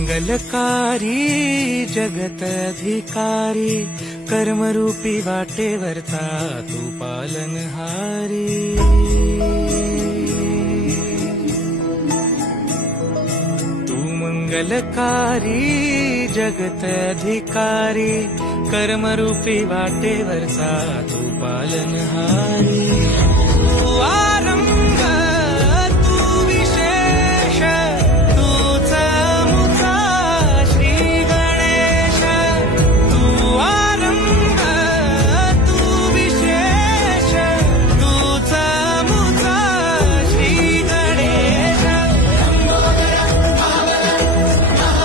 मंगलकारी जगत अधिकारी, कर्मरूपी वाटेवरचा तू पालनहारी। तू मंगलकारी जगत अधिकारी, कर्मरूपी वाटेवरचा तू पालनहारी।